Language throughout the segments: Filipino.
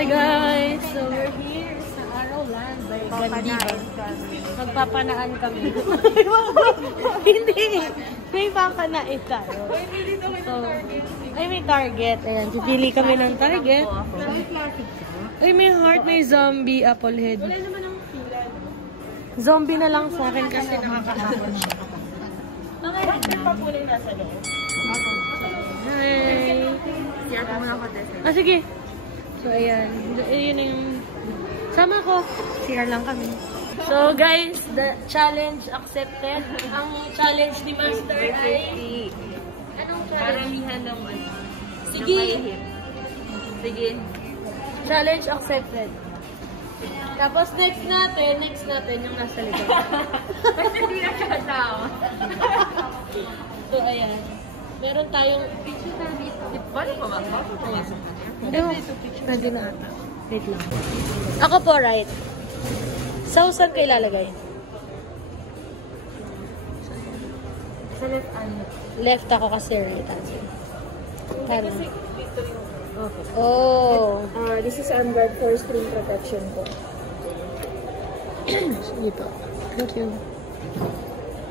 Hi guys! So we're here sa Arrowland by Gandiva. Magpapanaan kami. Hindi! May papanain tayo. So, ay may Target. Ayan, pipili kami ng Target. Ay may heart, may zombie, apple head. Wala naman ang pilan. Zombie na lang sa akin kasi nakakatakot siya. Bakit pa po lang nasa loob? Hi! Ah, sige. So, ayan. Yun na yung... Sama ko. CR lang kami. So, guys, the challenge accepted. Ang challenge ni Master ay... Anong challenge? Paramihan ng ano. Sige. Sige. Challenge accepted. Tapos, next natin yung nasa likod. Basta hindi na siya tao. So, ayan. Meron tayong picture na dito. Balik pa ba? Pwede na ata. Wait lang. Ako po, right. So, saan ka ilalagay? Sa left hand. Left ako kasi right hand. Kasi dito yung... Okay. Oh. This is Armguard for screen protection po. Sige po. Thank you.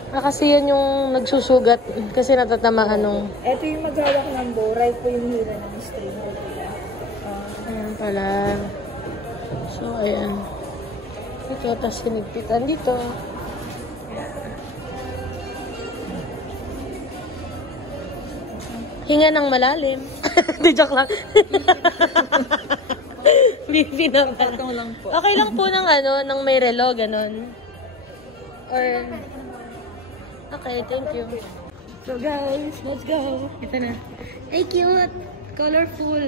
Kasi yun yung nagsusugat kasi natatamaan nung... Ito yung maghawak ng bow. Right po yung hila ng string. Ayan pala. So, ayan. Ito, tapos sinigpitan dito. Hinga ng malalim. Di, joke lang. Bibi naman. Okay lang po ng ano, ng may relo, ganon. Or... Okay, thank you. So guys, let's go. Ito na. Ay, cute! Colorful.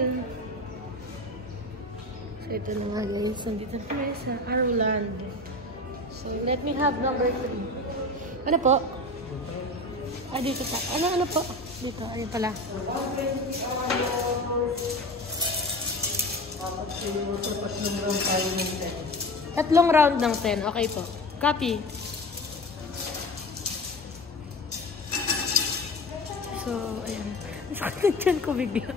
So ito na nga guys. Nandito na kami sa Arrowland. So let me have number 3. Ano po? Ah, dito pa. Ano po? Dito. Ayun pala. Tatlong round ng 10. Okay po. Copy. So, ayan. Sakit na dyan ko bigla.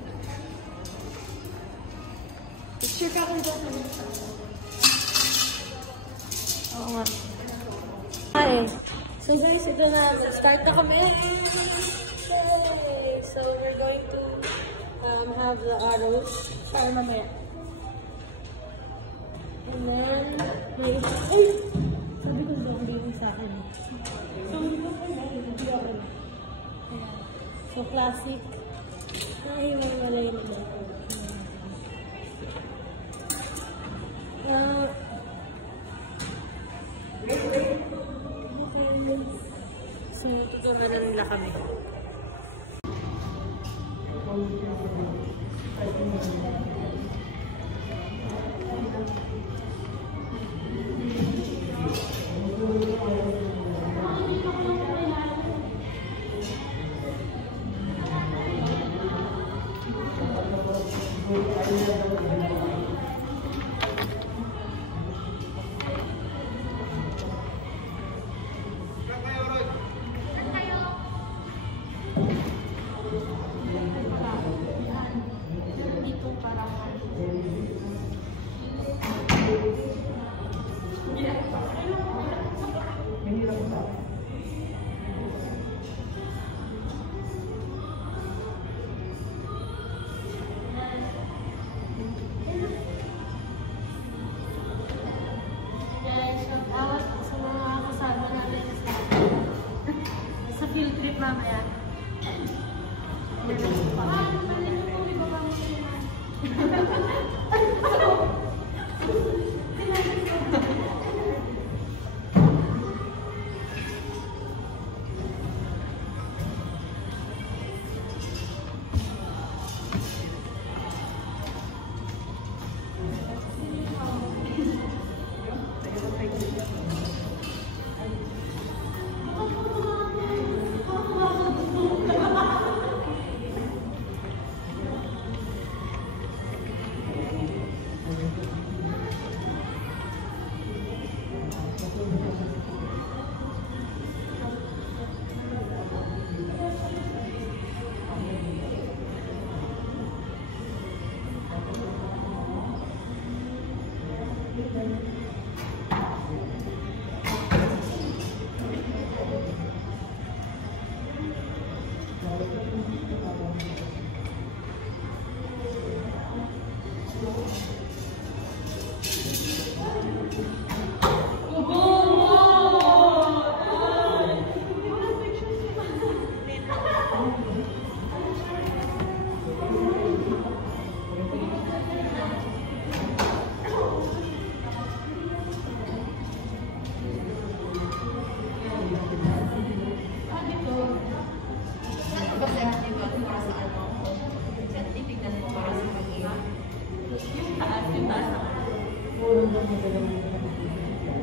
Picture ka kung dyan. Oo nga. Hi. So guys, ito na. Start na kami. Yay! So, we're going to have the arrows. Para mamaya. And then, may... Ay! Sabi ko zombie yung sa akin. So, hindi ko pa na. So, classic. Nahiwalay nila. So, tutunan na nila kami.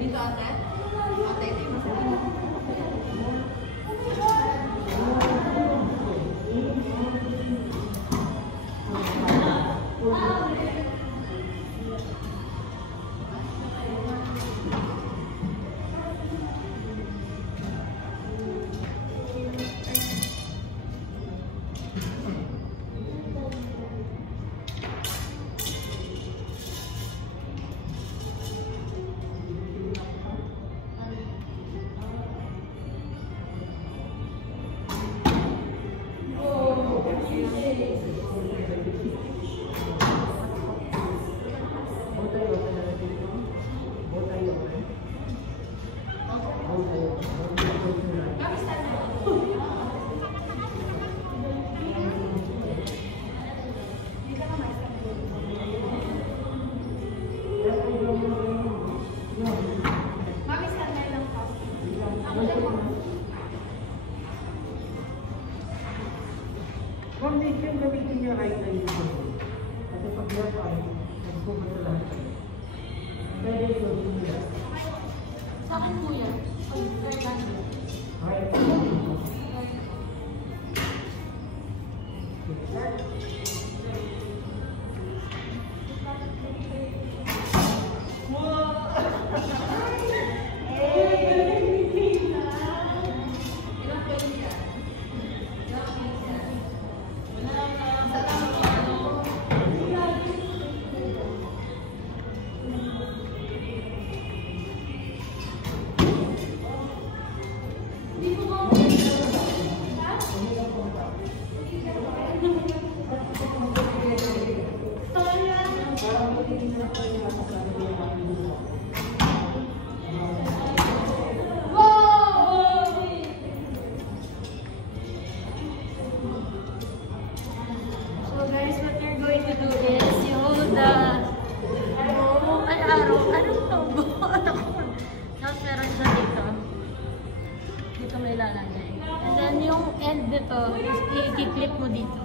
Dito ate? Ate, ito yung masarap. Foundation gamitin niya kahit na yung ito. Kasi pag yan ay nagpupunta sa lahat. Pwede yung gamitin niya. Sa akin po yan. And then yung end nito, i-clip mo dito.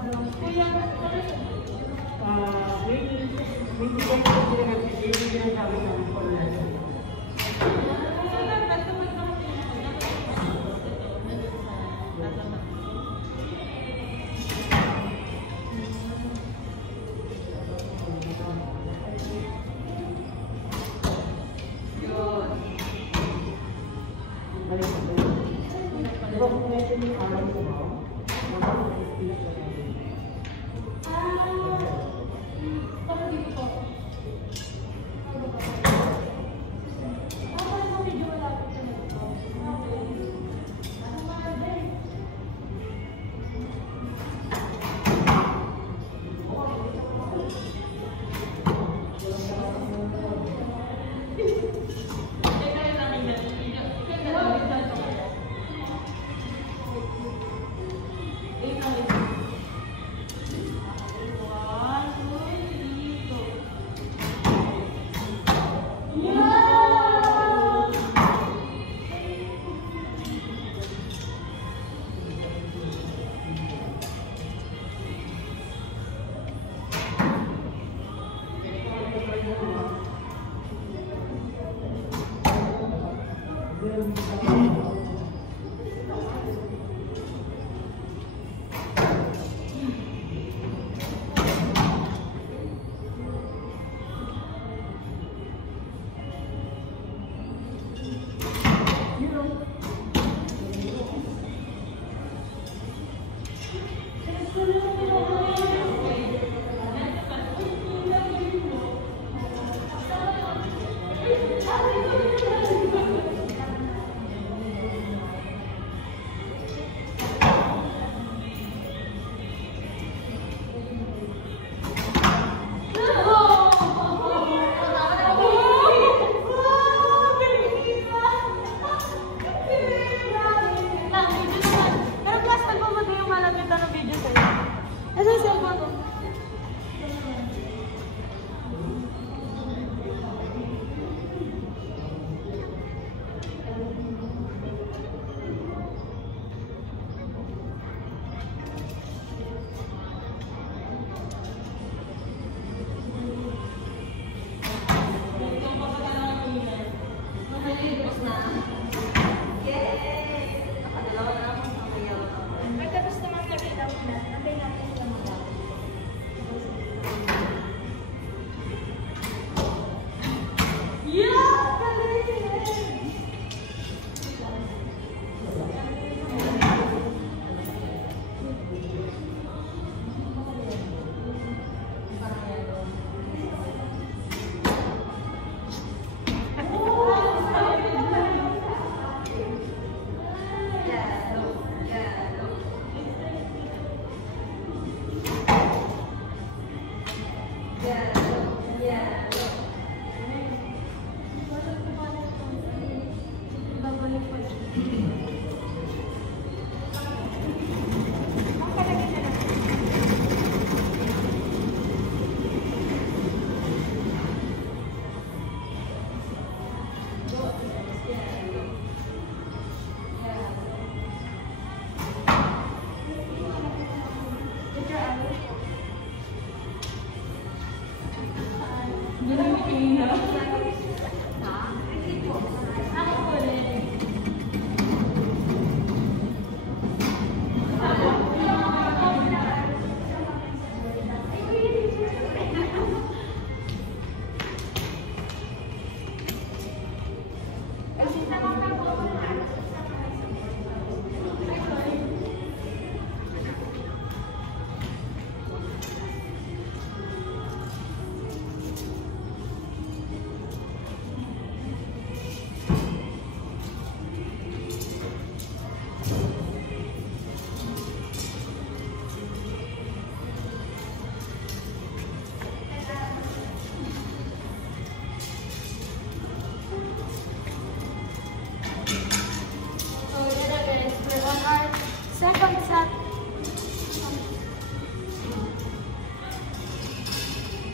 Second set.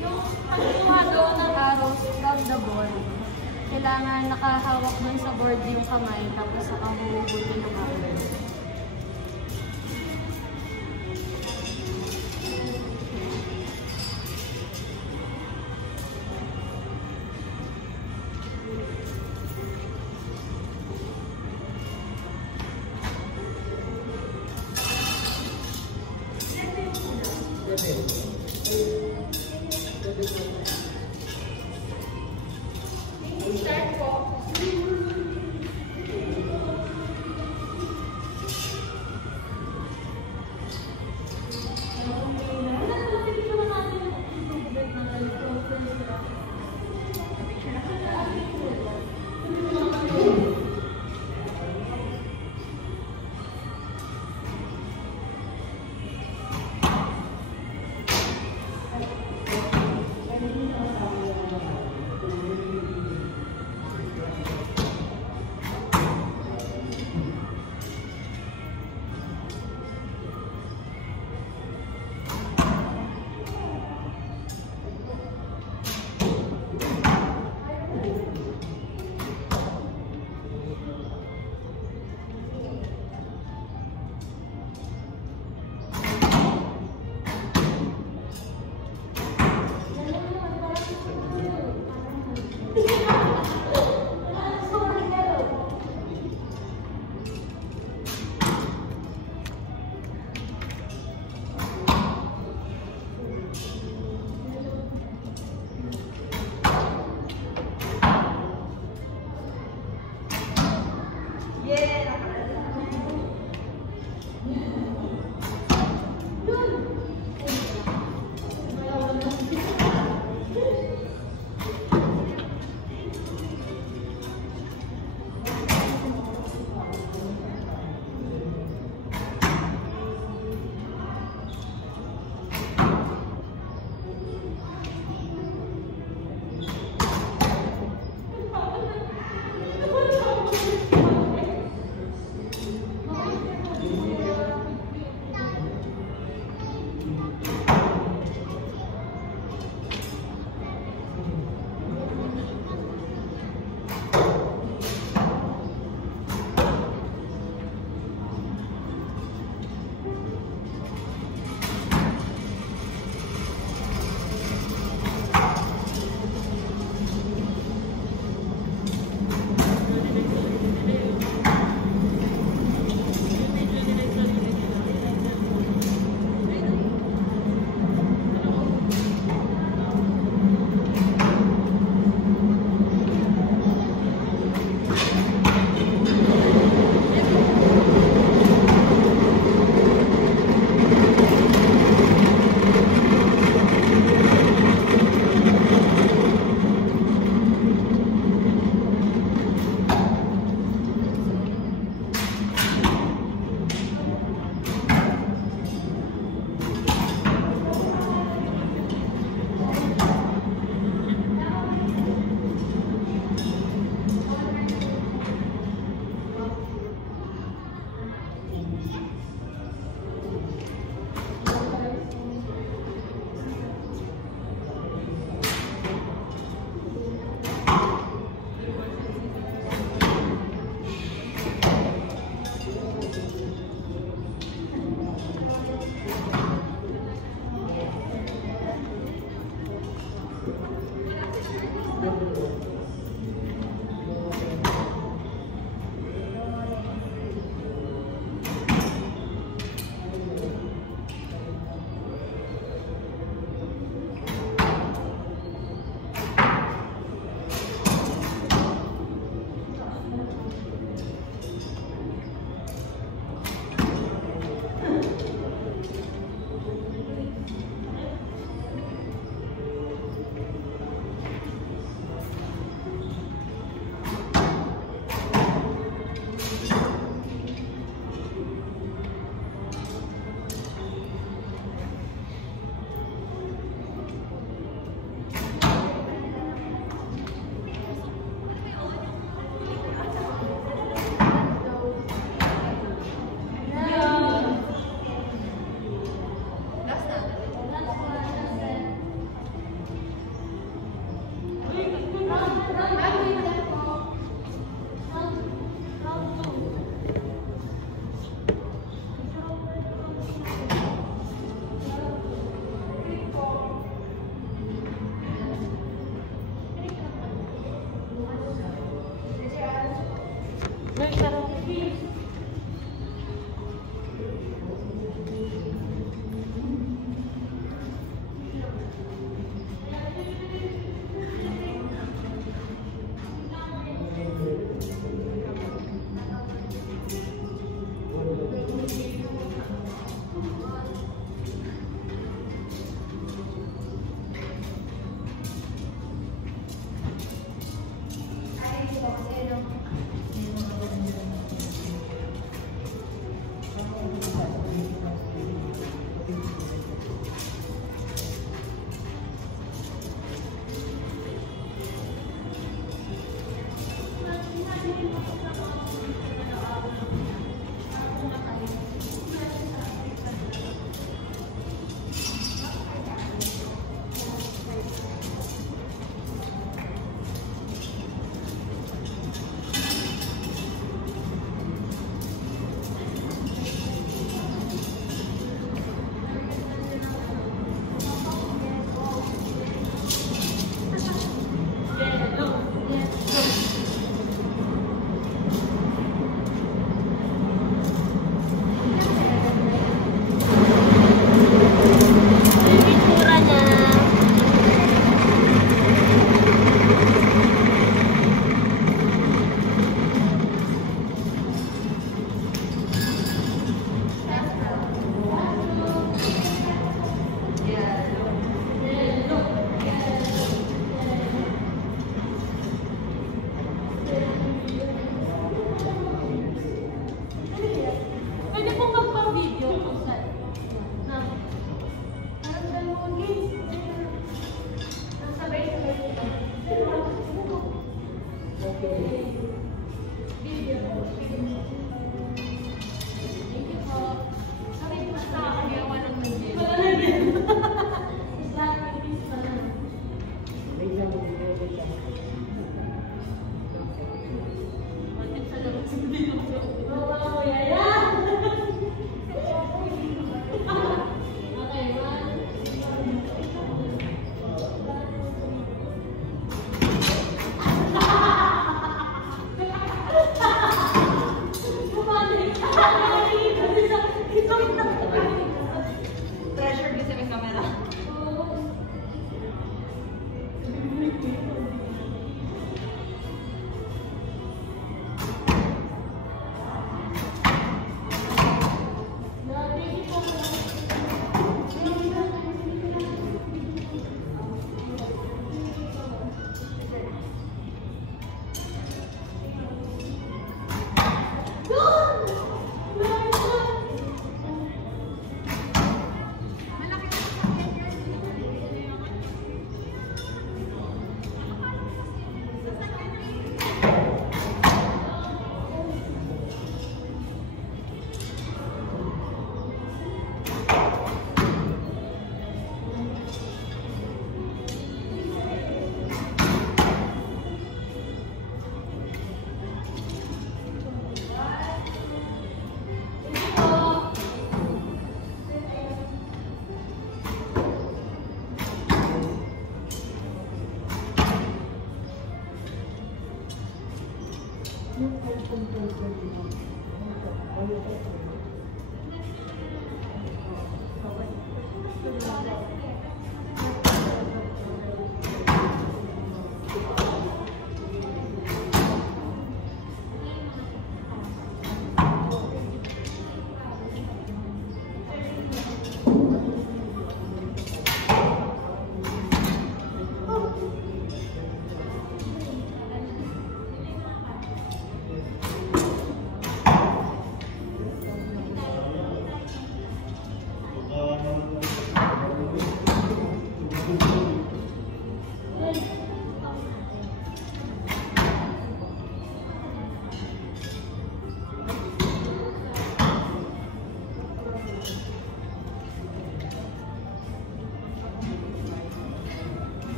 Yung pagkuha ng arrows from the board, kailangan nakahawak dun sa board yung kamay, tapos saka huhugutin ng arrows.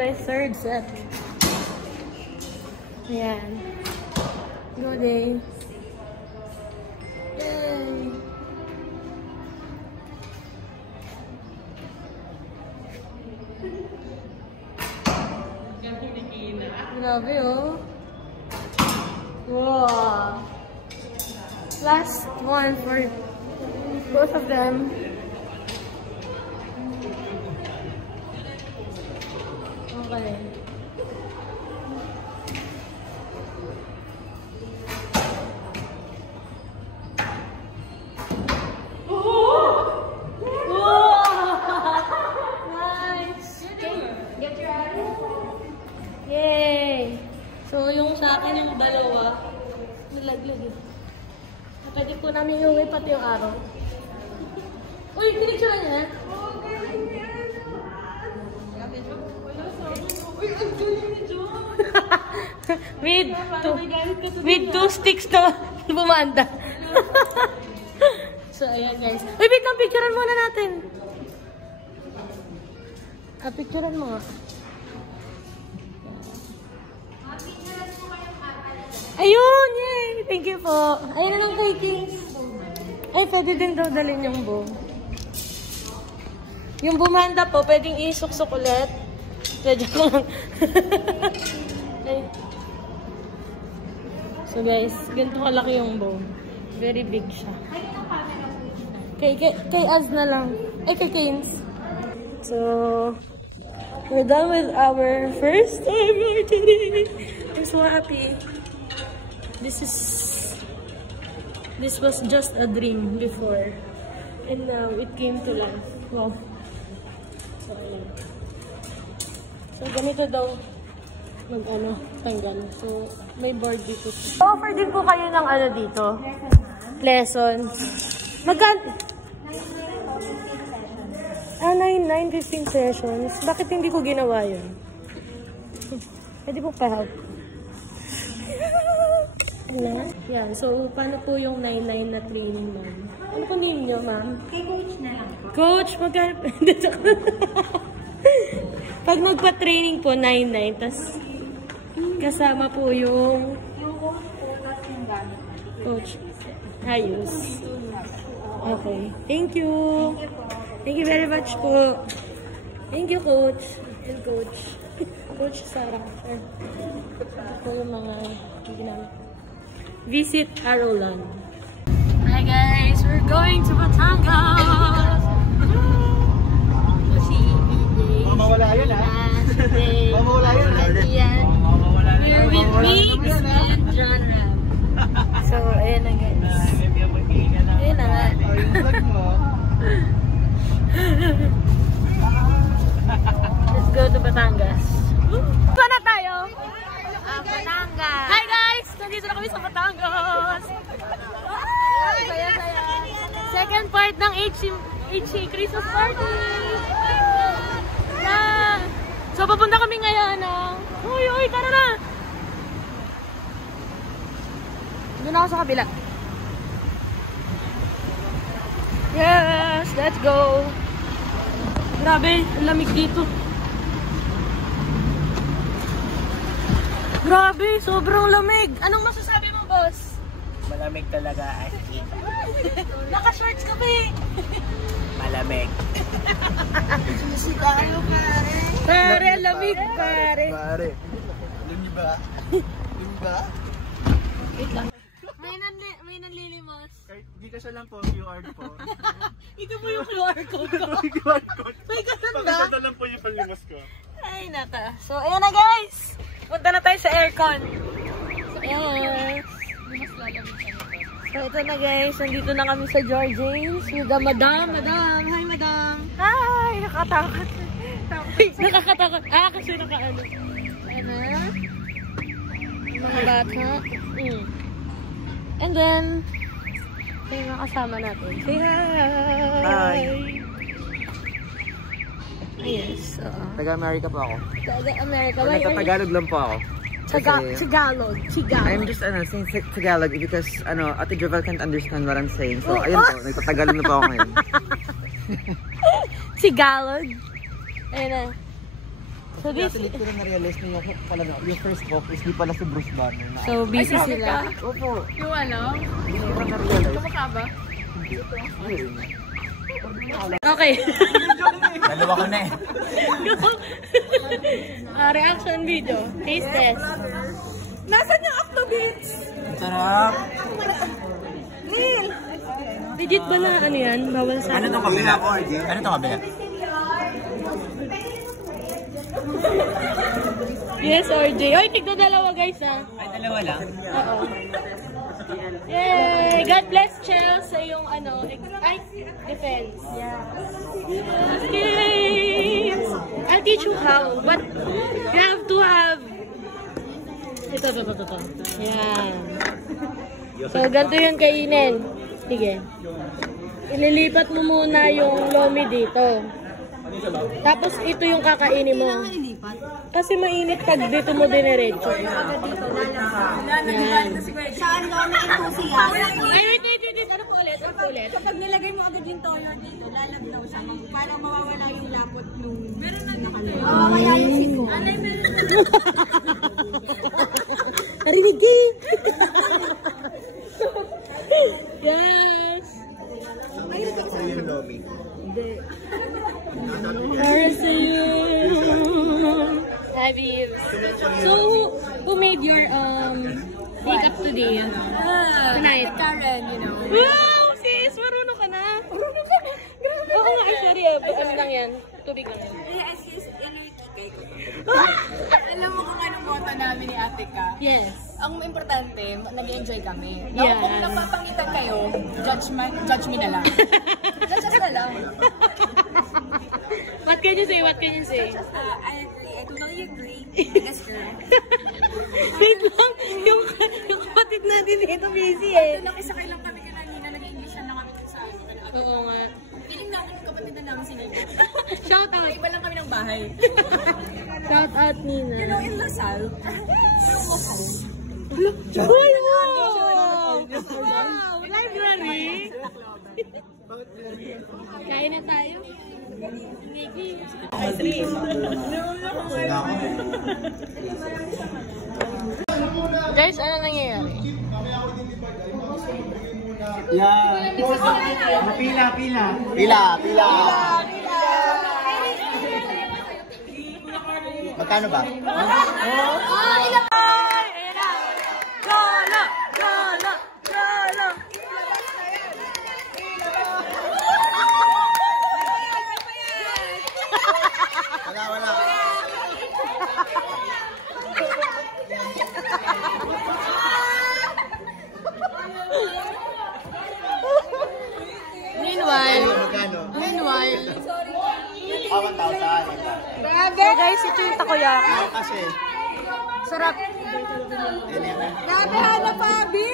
My third set. Ayan. Go day. Yay! Grabe oh. Wow. Last one for both of them. Okay. Yay! So, yung sa akin yung dalawa, nalaglag eh. Pwede po namin iuwi pati yung araw. Uy, pinicture niya? with two sticks na bumanda. So, ayan guys. Uy, wait lang, picturean muna natin. Picturean mo nga. Ayun! Yay! Thank you po. Ayun na lang kay Kings. Ay, pwede din daw dalhin yung bow. Yung bumanda po, pwedeng isuksok ulit. Pwede ko lang. Okay. So guys, ganito kalaki yung bow. Very big siya. Kay Az na lang. Ay, kay Kings. So, we're done with our first time today. I'm so happy. This was just a dream before, and now it came to life. Wow. So, ayan. So, ganito daw tanggal. So, may board dito. Offer din po kayo ng ano dito? Lessons. Magkano? 15 sessions. Bakit hindi ko ginawa yun? Pwede po pa-help. Yan. So, paano po yung 9-9 na training, ma'am? Ano po name nyo, ma'am? Kay coach na lang po. Coach, pag magpa-training po, 9-9, tas kasama po yung... Yung coach po, tas yung gamit. Coach. Ayos. Okay. Thank you. Thank you very much po. Thank you, Coach. And Coach. Coach Sarah. Ito po yung mga ginamit. Visit Arolan. Hi guys, we're going to Batangas. Si BJ. Mamawala yun ha? Mamawala yun ha? We're with Mix and John Ram. So, ayan na guys. Ayan na nga. Yung vlog mo. Let's go to Batangas. Saan na tayo? Batangas. Hi guys! Nandito na kami sa Batangas! Saya-saya! Second part ng HC Christmas Party! Yeah. So, papunta kami ngayon ng... Uy, tara na! Doon ako sa kabila. Yes! Let's go! Grabe, ang lamig dito. Grabe, sobrang lamig. Anong masasabi mo, boss? Malamig talaga as in. Naka-shorts ka ba eh? Malamig. Pare, ang lamig, pare. Pare. Limba ba? Limba? Wait lang. May nanlilimos. Kahit di ka siya lang po, QR po. Ito po yung QR code ko. QR code. May ganun ba? Pakita lang po yung panlimos ko. Ay, naka. So, ayan na guys. Punta na tayo sa aircon. Yes. So, ito na guys. Nandito na kami sa Georgians. With the madam. Hi, madam. Hi. Nakatakot. Nakakatakot. Kasi nakaano. Ano? Mga bata. And then, yung mga kasama natin. Say hi! Hi! Yes. Taga-America po ako. Taga-America. Nagtatagalog lang po ako. Tagalog. I'm just saying Tagalog because Ate Jovel can't understand what I'm saying. So, ayun po. Nagtatagalog na po ako ngayon. Tagalog. Ayun na. So, Kaya tulit ko na na-realize nyo pala yung first walk is di pala si Bruce Banner na. So, busy sila. Opo. Yung ano? Hindi ko na na-realize. Kumaka ba? Okay. Dalawa ko na eh. Reaction video. Taste test. Nasaan yung Octobits? Sarap. Neil! Legit ba na ano yan? Bawal sa Ano itong kabila? Ano itong kabila? Yes, RJ. Oy, tignan dalawa guys ha. Ay, dalawa lang? Oo. Yay! God bless Chelsea sa yung defense. Yeah. Yay! I'll teach you how. But you have to have ito. Yan. So, ganito yung kainin. Sige. Ililipat mo muna yung lomi dito. Tapos ito yung kakainin mo. Kasi mainit pag dito mo diniretso. Yan. Saan ka na ito siya? Ay, wait. Ano po ulit? Kapag nilagay mo agad yung toyo dito, lalagnaw siya. Para mawawala yung lapot nung... Meron na nakatayo. Mawawala yung siko. Alay, meron na. Narinig kayo. Yes. Yung lomi. Para sa'yo. So, who made your makeup today? Tonight? Karen, you know. Wow! Sis, marunong ka na. Oo nga, ay sorry. Ano lang yan? Tubig lang yan. Yes, inuikikay ko. Alam mo kung anong motto namin ni Ate Ka? Yes. Ang importante, nag-enjoy kami. Yeah. Kung napapangitan kayo, judge me na lang. Judge us na lang. What can you say? I agree. I totally agree. Yes, girl. Wait lang. Yung kapatid natin dito busy eh. Nakisakay lang kami kanina, nag-English na kami sa akin. Oo nga. Feeling namin yung kapatid na namin sinila. Shout out. Iba lang kami ng bahay. Shout out, Nina. You know, in Lasal, parang Lasal. Uy, wow! Wow! Library! Kain na tayo. Guys, ano nangyayari? Yeah. Pila. Magkano ba? Ayan na! Gala! Wala. Meanwhile, 1,000. so guys, ito yung takoyaki. Kasi, Sarap. Grabe, Hana Pabi!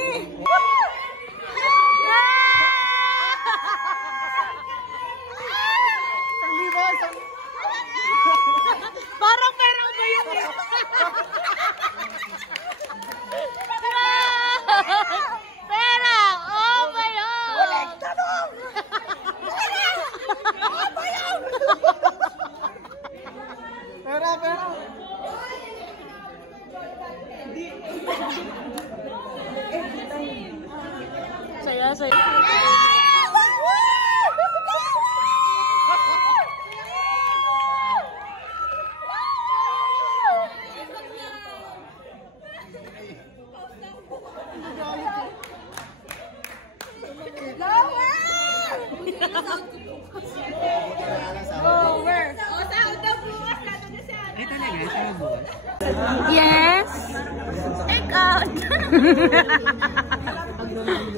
Parang perang ba yun eh? Perang! Oh my God! Walang tanong! Oh my God! Over. O, sahod daw bukas. Lato na siya. Ay talaga, siya bukas. Yes! Take out!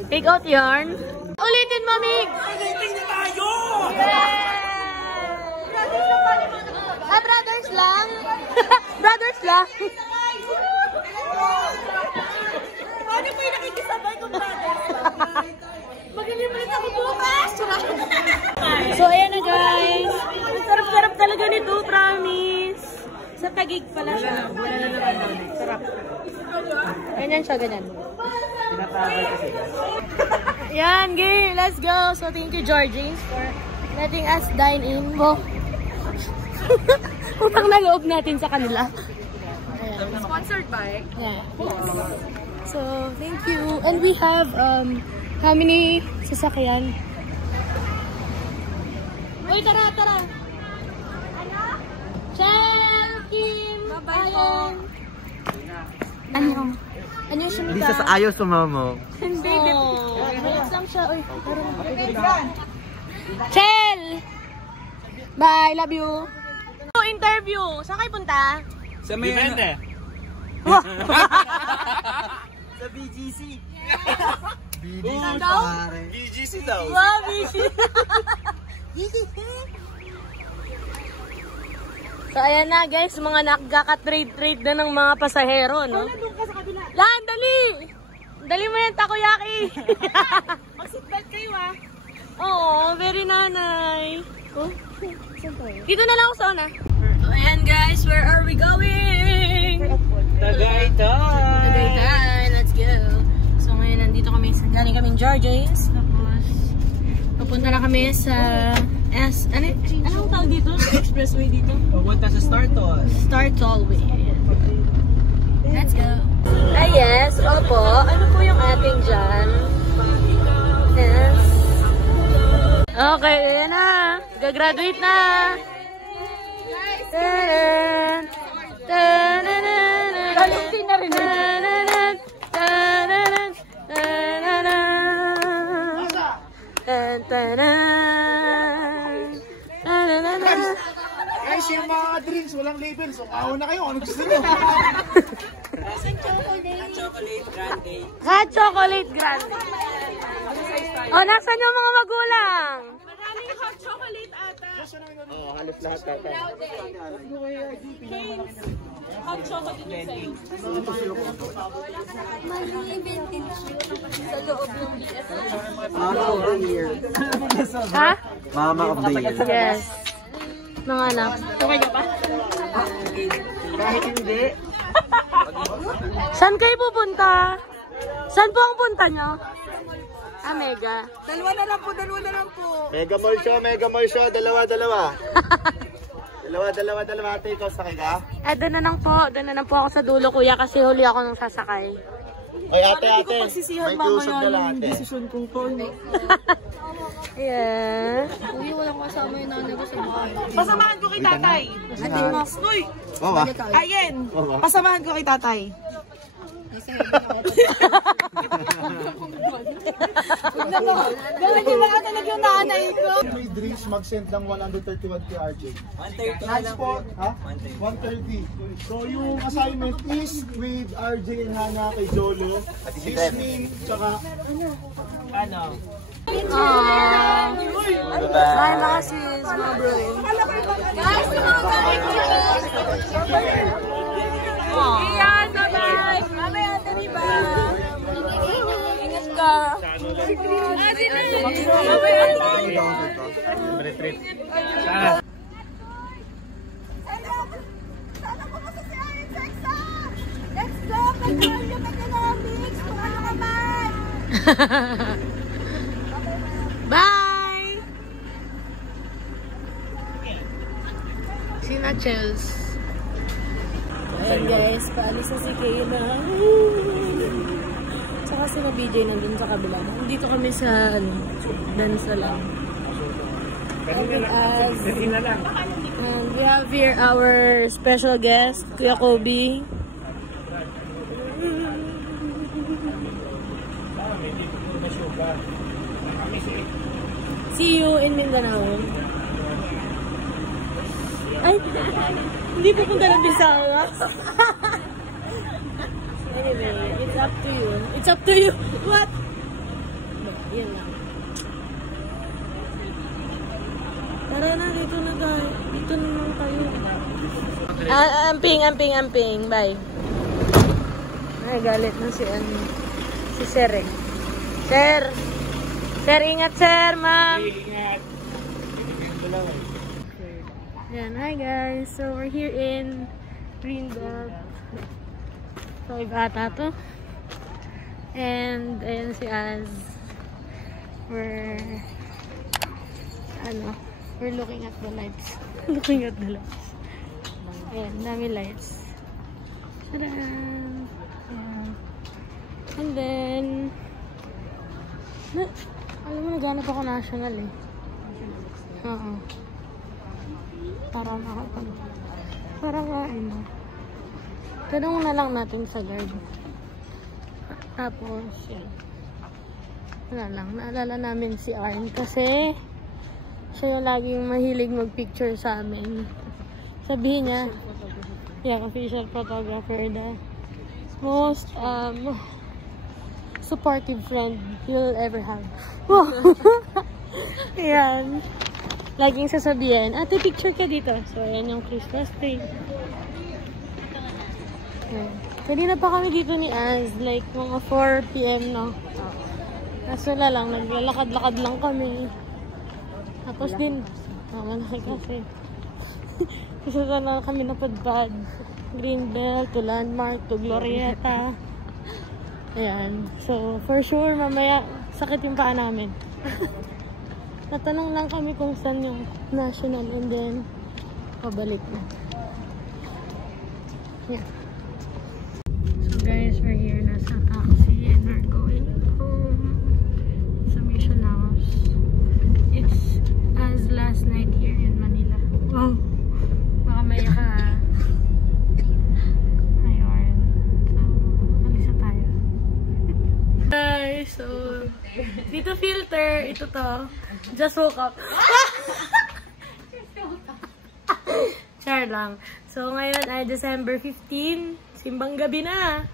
Take out yarn. Ulitin mo, Mig! Ulitin na tayo! Ah, brothers lang? Brothers lang? Paano po yung nakikisabay kong brothers? Mag-eliminate ako bukas. So, ayan na guys. Ang sarap-sarap talaga nito, promise. Sa Taguig pala siya. Sarap. Ganyan siya, ganyan. Yan, gay. Let's go. So, thank you, Georgie, for letting us dine in. Wow. Utang na loob natin sa kanila. Ayan. Sponsored by? Yeah. So, thank you. And we have, how many sasakyan? Uy, tara, tara. Chel, Kim, Ayan. Ano siya Hindi siya sa ayaw sumamo. Hindi. Malis lang siya. Uy, Chel! Bye, love you. Interview. Saan kayo punta? Sa may Wow. Sa BGC. Saan daw? BGC daw. Wow, busy. So, ayan na guys, mga nagkaka-trade-trade na ng mga pasahero, no? Doon ka sa kabila. Lan, dali! Dali mo yung takoyaki! Mag-seatbelt kayo ah. Oo, very nanay. Oh, dito na lang ako sa una. So, ayan guys, where are we going? Tagaytay! Tagaytay, let's go. So, ngayon nandito kami, galing kami Georges. Tapos, papunta na kami sa anong tawag dito? Expressway dito? Papunta sa Star Toll. Star Tollway. Let's go. Ah, yes. Opo. Ano po yung ating dyan? Yes. Okay, ayan na. Gagraduate na. Tanan. Tanan. Galutin na rin. Tanan. Tanan. Tanan. Tanan. Guys, yung mga drinks, walang label. So, kaho na kayo. Ano gusto nyo? Hot chocolate grande. Oh, nasan yung mga magulang? Maraming hot chocolate ata. Oo, halos lahat tata. Hot chocolate yung sa'yo. Mama of the year. Ha? Mama of the year. Yes. Mga anak. Okay ka ba? Kahit hindi. Saan kayo pupunta? Saan po ang punta nyo? Ah, Mega. Dalawa na lang po. Mega Mall Show. Dalawa. Dalawa. Ate, ikaw sakay ka? Doon na lang po. Doon na lang po ako sa dulo, kuya, kasi huli ako nung sasakay. Oy, ate. May kiusap na lang, ate. Yeah. Uy, walang kasama yung nanay ko sa bahay. Pasamahan ko kay tatay. Ate mo. Uy! Oo ba? Ayen! Pasamahan ko kay tatay. Gawin niyo ba talaga yung nanay ko? May drinks, mag-send ng 131 kay RJ. 130 transport, ha? 130. So yung assignment is with RJ and Hana kay Jolo. Listening, tsaka Bye, mga sis, mga bro. Guys, Iyan, bye-bye! Mamaya, diba? Ingat ka. Let's go! Pag-aaral economics! Kumano ka man! Bye! Sina Chels. Ayan guys, paalis na si Kayla. Saka sina BJ nandun sa kabila. Dito kami sa dance lang. We have here our special guest, Kuya Kobe. See you in Mindanao. Ay, hindi pupunta ng Bisaya. Anyway, it's up to you. It's up to you. What? No, yun lang. Tara na, dito na tayo. Dito naman tayo. Amping. Bye. Ay, galit na si Sir eh. Sir, ingat sir, ma'am. Ingat. Yan, hi guys. So, we're here in Greenbelt. So, iba ata to. And, ayan si Az. We're looking at the lights. Ayan, dami lights. Tada! Ayan. And then, alam mo, naghanap ako national eh. Oo. Para kain mo. Tanong na lang natin sa guard. Tapos, yan. Wala lang. Naalala namin si Arn kasi siya yung laging mahilig mag-picture sa amin. Sabihin niya, yeah, official photographer, the most supportive friend you'll ever have. Ayan. Laging sasabihin, ate, picture ka dito. So, ayan yung Christmas tree. Ayan. Kanina pa kami dito ni Az, like mga 4 PM, no? Kaso na lang, naglalakad-lakad lang kami. Tapos din, malaki kasi. Kasi na kami napadpad. Greenbelt, to Landmark, to Glorieta. Ayan. So, for sure, mamaya, sakit yung paa namin. Natanong lang kami kung saan yung national and then pabalik na. Yeah. So guys, we're here na sa taxi and we're going home sa Mission House. It's as last night here in Manila. Wow! Baka maya ka. Ayun. So, alisa tayo. Guys, so dito filter, ito to. Just woke up. Char lang. So, ngayon ay December 15. Simbang gabi na.